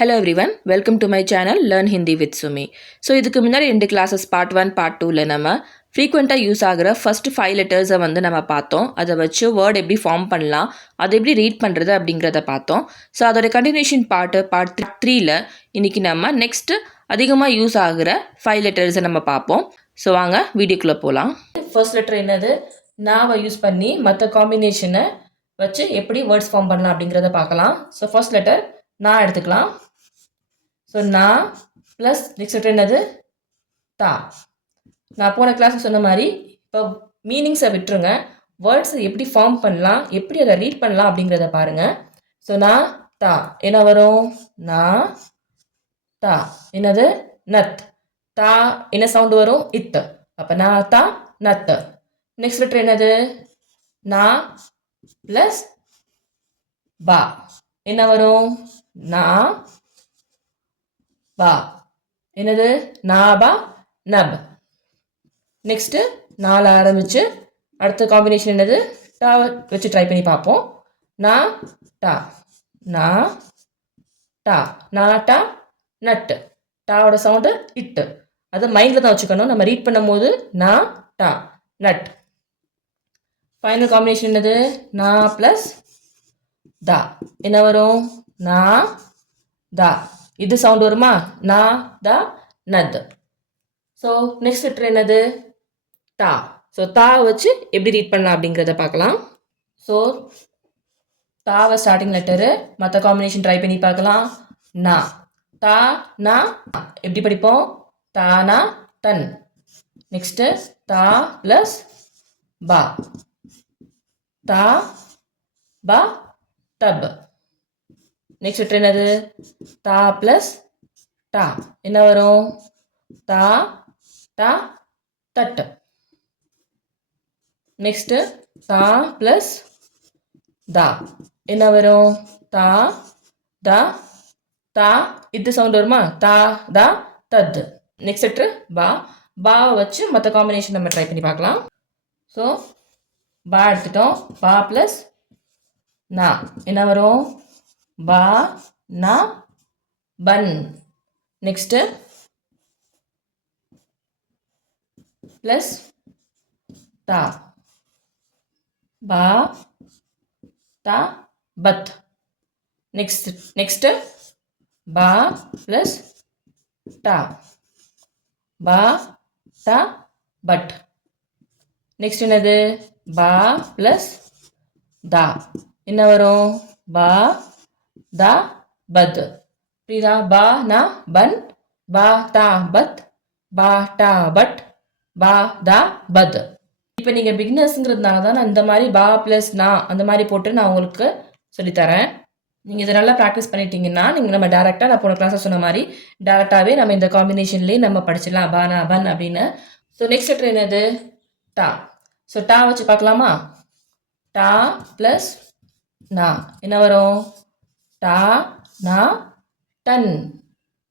Hello everyone, welcome to my channel learn Hindi with Sumi. So இதுக்கு முன்னாடி 2 classes part 1 part 2ல நம்ம ஃப்ரீக்வெண்ட்டாக யூஸ் ஆகிற ஃபஸ்ட்டு 5 லெட்டர்ஸை வந்து நம்ம பார்த்தோம். அதை வச்சு வேர்ட் எப்படி ஃபார்ம் பண்ணலாம், அதை எப்படி ரீட் பண்ணுறது அப்படிங்கிறத பார்த்தோம். ஸோ அதோட கண்டினியூஷன் பார்ட் 3ல இன்றைக்கி நம்ம நெக்ஸ்ட்டு அதிகமாக யூஸ் ஆகிற 5 லெட்டர்ஸை நம்ம பார்ப்போம். ஸோ வாங்க வீடியோக்குள்ளே போகலாம். ஃபர்ஸ்ட் லெட்டர் என்னது, நாவை யூஸ் பண்ணி மற்ற காம்பினேஷனை வச்சு எப்படி வேர்ட்ஸ் ஃபார்ம் பண்ணலாம் அப்படிங்கிறத பார்க்கலாம். ஸோ ஃபர்ஸ்ட் லெட்டர் நான் எடுத்துக்கலாம். ஸோ நான் ப்ளஸ் நெக்ஸ்ட் லெட்டர் என்னது, தா. நான் போன கிளாஸில் சொன்ன மாதிரி இப்போ மீனிங்ஸை விட்டுருங்க, வேர்ட்ஸை எப்படி ஃபார்ம் பண்ணலாம், எப்படி அதை ரீட் பண்ணலாம் அப்படிங்கிறத பாருங்கள். ஸோ நான் தா என்ன வரும், நான் தா என்னது, நத். தா என்ன சவுண்டு வரும், இத்து. அப்போ நான் தா நத். நெக்ஸ்ட் லெட்டர் என்னது, நான் ப்ளஸ் பா என்ன வரும், நான் பா என்னது, நாபா நப். நெக்ஸ்ட்டு நாலு ஆரம்பிச்சு அடுத்த காம்பினேஷன் என்னது, டா வச்சு ட்ரை பண்ணி பார்ப்போம். நான் டா, நான் டா, நாட்டா நட்டு. டாவோட சவுண்டு இட்டு, அதை மைண்டில் தான் வச்சுக்கணும் நம்ம ரீட் பண்ணும்போது. நான் டா நட். ஃபைனல் காம்பினேஷன் என்னது, நான் ப்ளஸ் தா என்ன வரும், நான் தா. இது சவுண்ட் வருமா, நா தா நத். ஸோ நெக்ஸ்ட் லெட்டர் என்னது, தா. ஸோ தா வச்சு எப்படி ரீட் பண்ணலாம் அப்படிங்கிறத பார்க்கலாம். ஸோ தாவை ஸ்டார்டிங் லெட்டரு, மற்ற காம்பினேஷன் ட்ரை பண்ணி பார்க்கலாம். நா தா நா எப்படி படிப்போம், தானா தன். நெக்ஸ்ட்டு தா ப்ளஸ் பா, தா பா தப். நெக்ஸ்ட் லெட்டர் என்னது, தா ப்ளஸ் டா என்ன வரும், தா டா தட்டு. நெக்ஸ்ட்டு தா ப்ளஸ் தா என்ன வரும், தா தா தா. இது சவுண்ட் வருமா, தா தா தத். நெக்ஸ்ட் லெட்டர் பா. பாவை வச்சு மற்ற காம்பினேஷன் நம்ம ட்ரை பண்ணி பார்க்கலாம். ஸோ பா எடுத்துட்டோம், பா ப்ளஸ் நா என்ன வரும், பா நா பன். நெக்ஸ்ட்டு ப்ளஸ் தா, பா தா பத். நெக்ஸ்ட்டு பா ப்ளஸ் டா, பா டா பட். நெக்ஸ்ட் என்னது, பா ப்ளஸ் தா என்ன வரும், பா தா பத். புரியுதா, பா நா பன், பா தா பத், பா டா பட், பா தா பத். இப்போ நீங்கள் பிகினர்ஸுங்கிறதுனால தான் நான் இந்த மாதிரி பா ப்ளஸ் நான் அந்த மாதிரி போட்டு நான் உங்களுக்கு சொல்லித்தரேன். நீங்கள் இதை நல்லா ப்ராக்டிஸ் பண்ணிட்டீங்கன்னா நீங்கள் நம்ம டேரெக்டாக நான் போன கிளாஸில் சொன்ன மாதிரி டேரெக்டாகவே நம்ம இந்த காம்பினேஷன்லேயே நம்ம படிச்சிடலாம், பா நா பன் அப்படின்னு. ஸோ நெக்ஸ்ட் லெட்டர் என்னது, டா. ஸோ டா வச்சு பார்க்கலாமா, டா ப்ளஸ் நா என்ன வரும், டா நா டன்.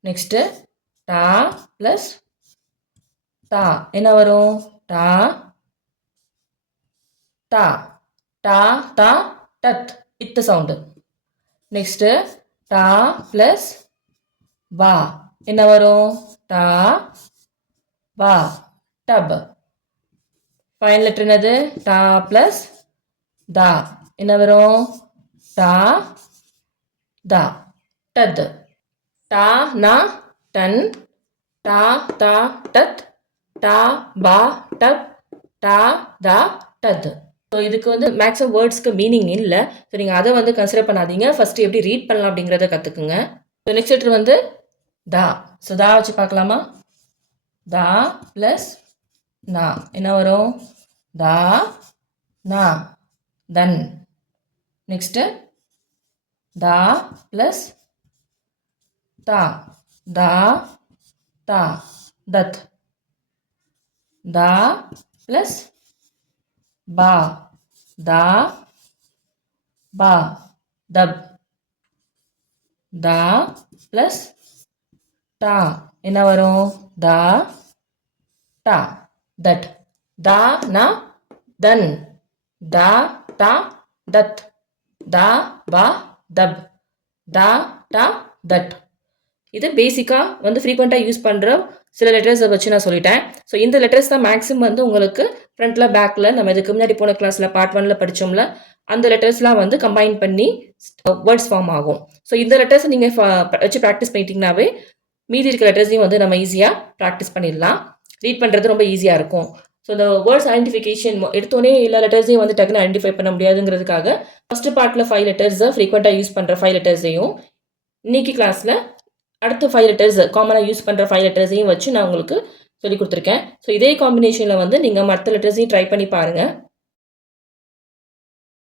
நெக்ஸ்ட்டு டா ப்ளஸ் தா என்ன வரும், டா தா டா தா டத் இத்து சவுண்டு. நெக்ஸ்ட்டு டா ப்ளஸ் பா என்ன வரும், டா பா டப். ஃபைனல் லெட்டர் என்னது, டா ப்ளஸ் தா என்ன வரும், டா தா டத். டா நா டன், டா தா டத், டா பா டப், டா தா டத். ஸோ இதுக்கு வந்து மேக்ஸிமம் வேர்ட்ஸ்க்கு மீனிங் இல்லை. ஸோ நீங்கள் அதை வந்து கன்சிடர் பண்ணாதீங்க, ஃபஸ்ட்டு எப்படி ரீட் பண்ணலாம் அப்படிங்கிறத கற்றுக்குங்க. ஸோ நெக்ஸ்ட் லெட்டர் வந்து தா. ஸோ தா வச்சு பார்க்கலாமா, தா ப்ளஸ் நா என்ன வரும், தா நா தன். நெக்ஸ்ட்டு தா ப்ளஸ் தா, தா தா தத். தா ப்ளஸ் பா, தா பா தப். தா ப்ளஸ் டா என்ன வரும், தா டா தட். தா நா தன், தா டா தத், தா பா தப், தா டா தட். இது பேசிக்காக வந்து ஃப்ரீக்வெண்ட்டாக யூஸ் பண்ணுற சில லெட்டர்ஸை வச்சு நான் சொல்லிட்டேன். ஸோ இந்த லெட்டர்ஸ் தான் மேக்ஸிமம் வந்து உங்களுக்கு ஃப்ரண்ட்டில் பேக்கில் நம்ம இதுக்கு முன்னாடி போன கிளாஸில் பார்ட் 1ல படித்தோம்ல அந்த லெட்டர்ஸ்லாம் வந்து கம்பைன் பண்ணி வேர்ட்ஸ் ஃபார்ம் ஆகும். ஸோ இந்த லெட்டர்ஸை நீங்கள் வச்சு ப்ராக்டிஸ் பண்ணிட்டீங்கன்னாவே மீதி இருக்க லெட்டர்ஸையும் வந்து நம்ம ஈஸியாக ப்ராக்டிஸ் பண்ணிடலாம். ரீட் பண்ணுறது ரொம்ப ஈஸியாக இருக்கும். ஸோ இந்த வேர்ட்ஸ் ஐடென்டிஃபிகேஷன் எடுத்தோடனே எல்லா லெட்டர்ஸையும் வந்து டக்குன்னு ஐடென்டிஃபை பண்ண முடியாதுங்கிறதுக்காக ஃபஸ்ட்டு பார்ட்டில் 5 லெட்டர்ஸை ஃப்ரீக்வெண்ட்டாக யூஸ் பண்ணுற 5 லெட்டர்ஸையும் இன்னைக்கு கிளாஸில் அடுத்த 5 லெட்டர்ஸ் காமனாக யூஸ் பண்ணுற 5 லெட்டர்ஸையும் வச்சு நான் உங்களுக்கு சொல்லி கொடுத்துருக்கேன். ஸோ இதே காம்பினேஷனில் வந்து நீங்கள் மற்ற லெட்டர்ஸையும் ட்ரை பண்ணி பாருங்கள்.